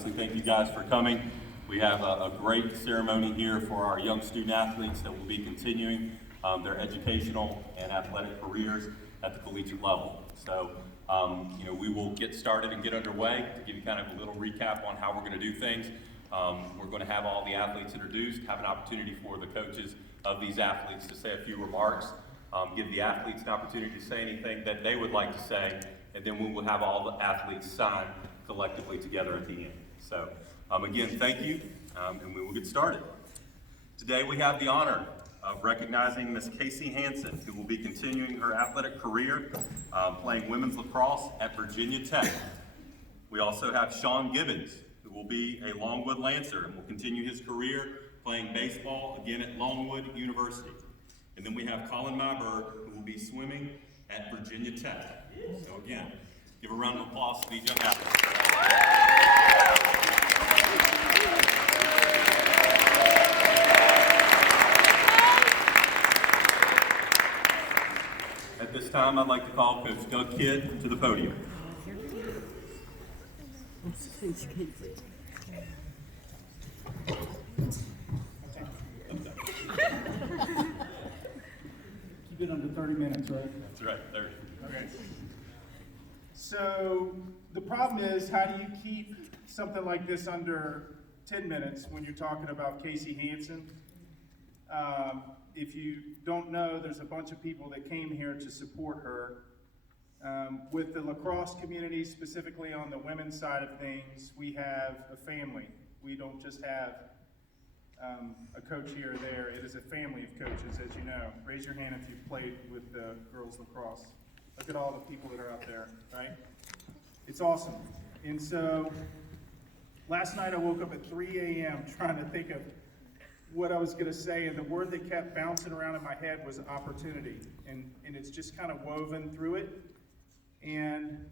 obviously thank you guys for coming. We have a great ceremony here for our young student athletes that will be continuing their educational and athletic careers at the collegiate level. So, we will get started and get underway. To give you kind of a little recap on how we're going to do things, we're going to have all the athletes introduced, have an opportunity for the coaches of these athletes to say a few remarks, give the athletes an opportunity to say anything that they would like to say, and then we will have all the athletes sign collectively together at the end. So, again, thank you, and we will get started. Today we have the honor of recognizing Miss Kaci Hanson, who will be continuing her athletic career playing women's lacrosse at Virginia Tech. We also have Sean Gibbons, who will be a Longwood Lancer and will continue his career playing baseball again at Longwood University. And then we have Colin Myberg, who will be swimming at Virginia Tech. So again, give a round of applause to these young athletes. At this time, I'd like to call Coach Doug Kidd to the podium. Keep it under 30 minutes, right? That's right, 30. Okay. So the problem is, how do you keep something like this under 10 minutes when you're talking about Kaci Hanson? If you don't know, there's a bunch of people that came here to support her. With the lacrosse community, specifically on the women's side of things, we have a family. We don't just have a coach here or there. It is a family of coaches, as you know. Raise your hand if you've played with girls lacrosse. Look at all the people that are out there, right? It's awesome. And so last night I woke up at 3 a.m. trying to think of what I was going to say, and the word that kept bouncing around in my head was opportunity, and it's just kind of woven through it. And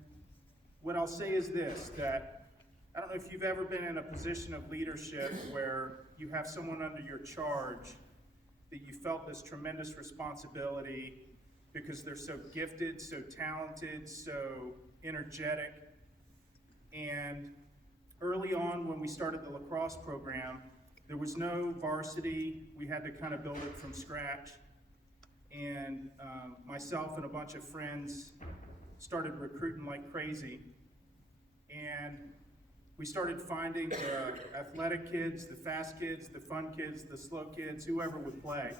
what I'll say is this, that I don't know if you've ever been in a position of leadership where you have someone under your charge that you felt this tremendous responsibility because they're so gifted, so talented, so energetic. And early on when we started the lacrosse program, there was no varsity. We had to kind of build it from scratch. And myself and a bunch of friends started recruiting like crazy. And we started finding the athletic kids, the fast kids, the fun kids, the slow kids, whoever would play.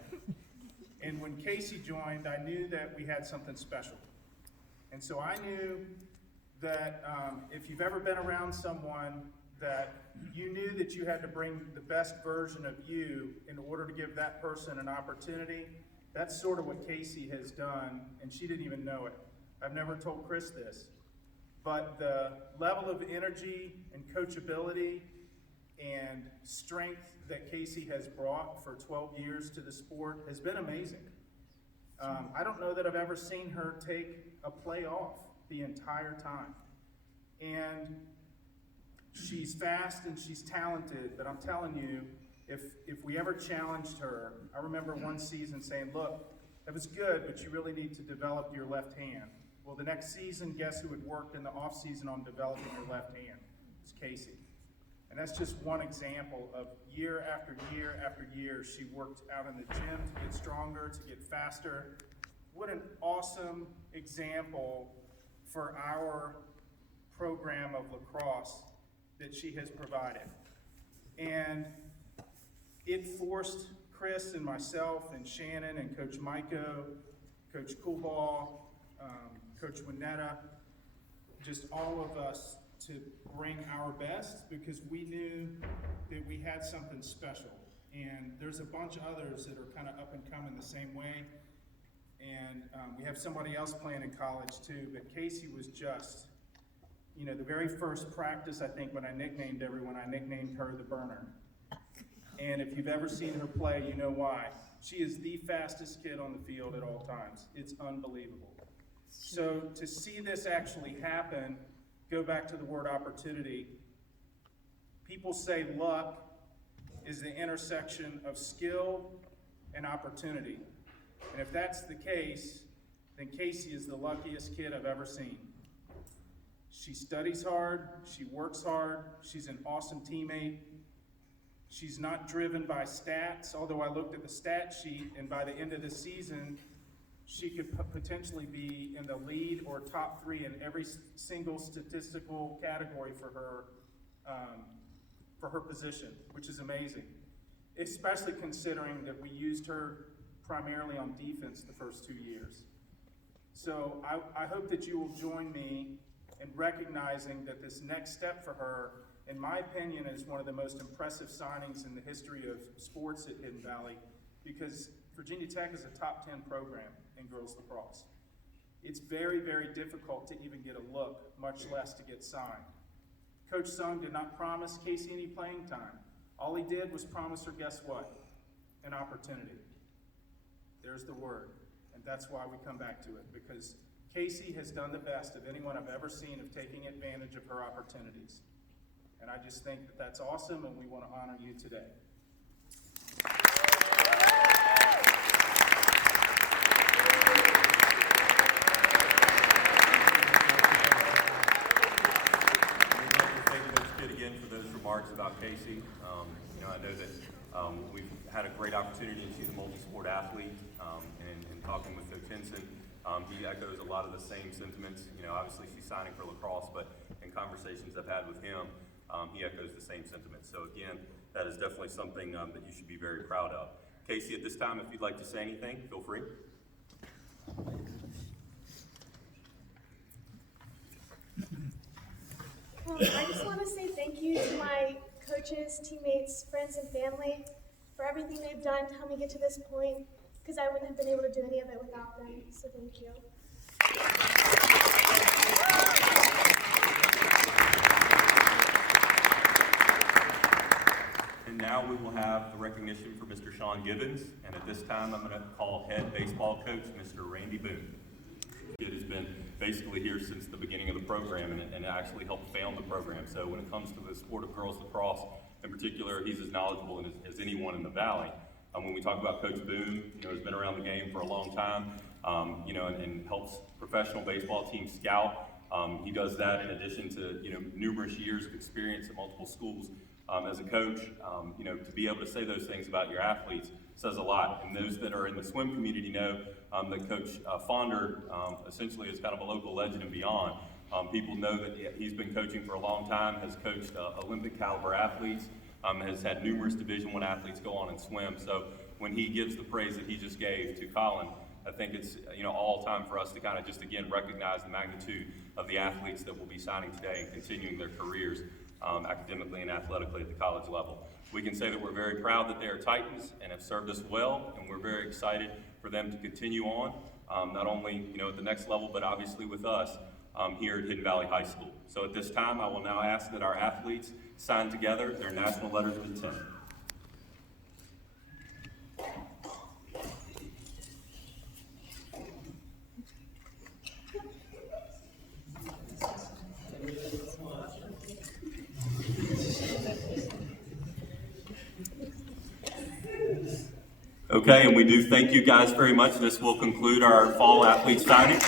And when Kaci joined, I knew that we had something special. And so I knew that if you've ever been around someone that you knew that you had to bring the best version of you in order to give that person an opportunity, that's sort of what Kaci has done, and she didn't even know it. I've never told Chris this, but the level of energy and coachability and strength that Kaci has brought for 12 years to the sport has been amazing. I don't know that I've ever seen her take a play off the entire time. And she's fast and she's talented, but I'm telling you, if we ever challenged her, I remember one season saying, look, that was good, but you really need to develop your left hand. Well, the next season, guess who had worked in the off season on developing her left hand? It's Kaci. And that's just one example of year after year after year, she worked out in the gym to get stronger, to get faster. What an awesome example for our program of lacrosse that she has provided. And it forced Chris and myself and Shannon and Coach Maiko, Coach Coolball, Coach Winetta, just all of us to bring our best because we knew that we had something special. And there's a bunch of others that are kind of up and coming the same way. And we have somebody else playing in college too, but Kaci was just, the very first practice, I think, when I nicknamed everyone, I nicknamed her the burner. And if you've ever seen her play, you know why. She is the fastest kid on the field at all times. It's unbelievable. So to see this actually happen, go back to the word opportunity. People say luck is the intersection of skill and opportunity. And if that's the case, then Kaci is the luckiest kid I've ever seen. She studies hard, she works hard, she's an awesome teammate. She's not driven by stats, although I looked at the stat sheet, and by the end of the season, she could potentially be in the lead or top 3 in every single statistical category for her position, which is amazing, especially considering that we used her primarily on defense the first 2 years. So I hope that you will join me in recognizing that this next step for her, in my opinion, is one of the most impressive signings in the history of sports at Hidden Valley, because Virginia Tech is a top 10 program in girls lacrosse. It's very, very difficult to even get a look, much less to get signed. Coach Sung did not promise Kaci any playing time. All he did was promise her, guess what? An opportunity. There's the word. And that's why we come back to it, because Kaci has done the best of anyone I've ever seen of taking advantage of her opportunities. And I just think that that's awesome, and we want to honor you today. Remarks about Kaci. I know that we've had a great opportunity, and she's a multi-sport athlete, and talking with Coach Hanson, he echoes a lot of the same sentiments. Obviously she's signing for lacrosse, but in conversations I've had with him, he echoes the same sentiments. So again, that is definitely something that you should be very proud of. Kaci, at this time, if you'd like to say anything, feel free. I just want to say thank you to my coaches, teammates, friends, and family for everything they've done to help me get to this point, because I wouldn't have been able to do any of it without them, so thank you. And now we will have the recognition for Mr. Sean Gibbons, and at this time I'm going to call head baseball coach Mr. Randy Boone. It has been basically here since the beginning of the program, and actually helped found the program. So when it comes to the sport of girls lacrosse in particular, he's as knowledgeable as anyone in the Valley. When we talk about Coach Boone, has been around the game for a long time, and helps professional baseball teams scout. He does that in addition to numerous years of experience at multiple schools as a coach. To be able to say those things about your athletes says a lot. And those that are in the swim community know that Coach Fonder essentially is kind of a local legend and beyond. People know that he's been coaching for a long time, has coached Olympic caliber athletes, has had numerous Division I athletes go on and swim. So when he gives the praise that he just gave to Colin, I think it's all time for us to kind of just again recognize the magnitude of the athletes that will be signing today and continuing their careers academically and athletically at the college level. We can say that we're very proud that they are Titans and have served us well, and we're very excited for them to continue on, not only at the next level, but obviously with us here at Hidden Valley High School. So at this time, I will now ask that our athletes sign together their national letters of intent. Okay, and we do thank you guys very much. This will conclude our fall athlete signing.